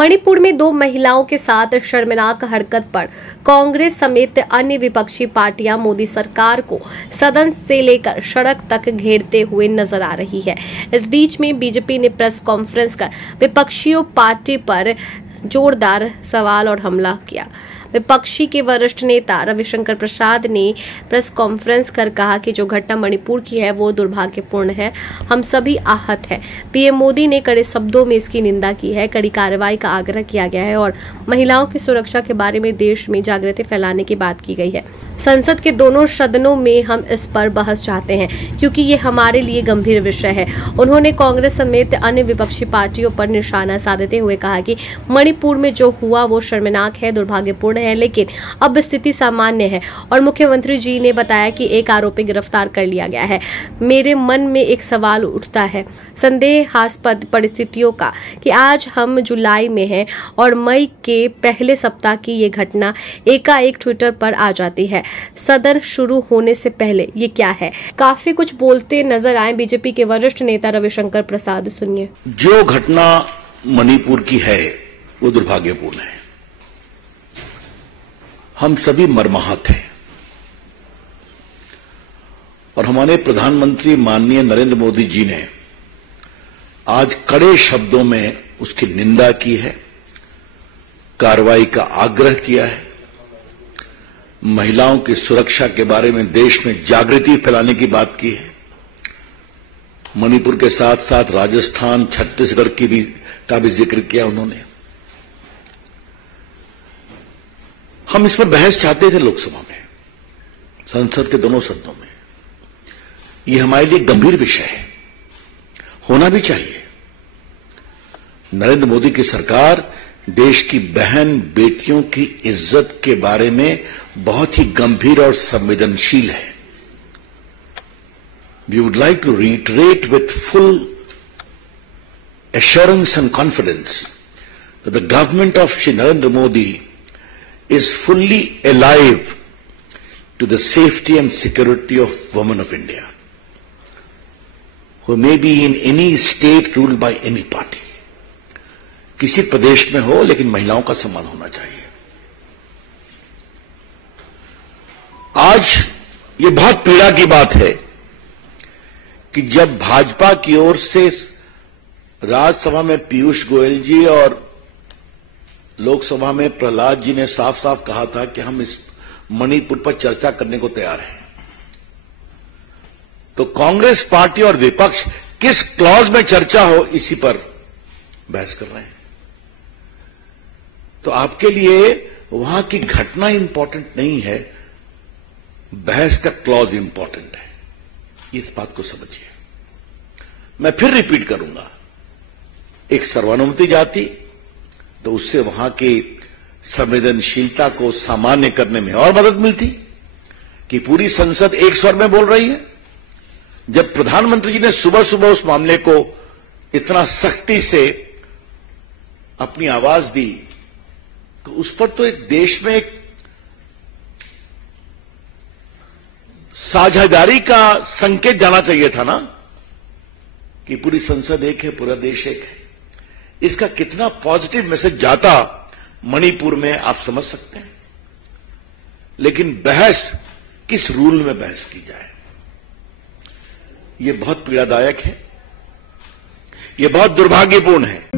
मणिपुर में 2 महिलाओं के साथ शर्मनाक हरकत पर कांग्रेस समेत अन्य विपक्षी पार्टियां मोदी सरकार को सदन से लेकर सड़क तक घेरते हुए नजर आ रही है। इस बीच में बीजेपी ने प्रेस कॉन्फ्रेंस कर विपक्षियों पार्टी पर जोरदार सवाल और हमला किया। विपक्षी के वरिष्ठ नेता रविशंकर प्रसाद ने प्रेस कॉन्फ्रेंस कर कहा कि जो घटना मणिपुर की है वो दुर्भाग्यपूर्ण है, हम सभी आहत हैं। पीएम मोदी ने कड़े शब्दों में इसकी निंदा की है, कड़ी कार्रवाई का आग्रह किया गया है और महिलाओं की सुरक्षा के बारे में देश में जागृति फैलाने की बात की गई है। संसद के दोनों सदनों में हम इस पर बहस चाहते हैं क्योंकि ये हमारे लिए गंभीर विषय है। उन्होंने कांग्रेस समेत अन्य विपक्षी पार्टियों पर निशाना साधते हुए कहा कि मणिपुर में जो हुआ वो शर्मनाक है, दुर्भाग्यपूर्ण है, लेकिन अब स्थिति सामान्य है और मुख्यमंत्री जी ने बताया कि एक आरोपी गिरफ्तार कर लिया गया है। मेरे मन में एक सवाल उठता है संदेहास्पद परिस्थितियों का कि आज हम जुलाई में हैं और मई के पहले सप्ताह की ये घटना एकाएक ट्विटर पर आ जाती है। सदन शुरू होने से पहले ये क्या है? काफी कुछ बोलते नजर आए बीजेपी के वरिष्ठ नेता रविशंकर प्रसाद। सुनिए। जो घटना मणिपुर की है वो दुर्भाग्यपूर्ण है, हम सभी मर्माहत हैं और हमारे प्रधानमंत्री माननीय नरेंद्र मोदी जी ने आज कड़े शब्दों में उसकी निंदा की है, कार्रवाई का आग्रह किया है, महिलाओं की सुरक्षा के बारे में देश में जागृति फैलाने की बात की है। मणिपुर के साथ साथ राजस्थान, छत्तीसगढ़ का भी जिक्र किया उन्होंने। हम इस पर बहस चाहते थे लोकसभा में, संसद के दोनों सदनों में। यह हमारे लिए गंभीर विषय है, होना भी चाहिए। नरेंद्र मोदी की सरकार देश की बहन बेटियों की इज्जत के बारे में बहुत ही गंभीर और संवेदनशील है। We would like to reiterate with full assurance and confidence that the government of Shri Narendra Modi is fully alive to the safety and security of women of India, who may be in any state ruled by any party. किसी प्रदेश में हो, लेकिन महिलाओं का सम्मान होना चाहिए। आज ये बहुत पीड़ा की बात है कि जब भाजपा की ओर से राज्यसभा में पीयूष गोयल जी और लोकसभा में प्रहलाद जी ने साफ साफ कहा था कि हम इस मणिपुर पर चर्चा करने को तैयार हैं, तो कांग्रेस पार्टी और विपक्ष किस क्लॉज में चर्चा हो इसी पर बहस कर रहे हैं। तो आपके लिए वहां की घटना इंपॉर्टेंट नहीं है, बहस का क्लॉज इंपॉर्टेंट है। इस बात को समझिए। मैं फिर रिपीट करूंगा, एक सर्वानुमति जाती तो उससे वहां की संवेदनशीलता को सामान्य करने में और मदद मिलती कि पूरी संसद एक स्वर में बोल रही है। जब प्रधानमंत्री जी ने सुबह सुबह उस मामले को इतना सख्ती से अपनी आवाज दी, तो उस पर तो एक देश में एक साझेदारी का संकेत जाना चाहिए था ना, कि पूरी संसद एक है, पूरा देश एक है। इसका कितना पॉजिटिव मैसेज जाता मणिपुर में, आप समझ सकते हैं। लेकिन बहस किस रूल में बहस की जाए, यह बहुत पीड़ादायक है, यह बहुत दुर्भाग्यपूर्ण है।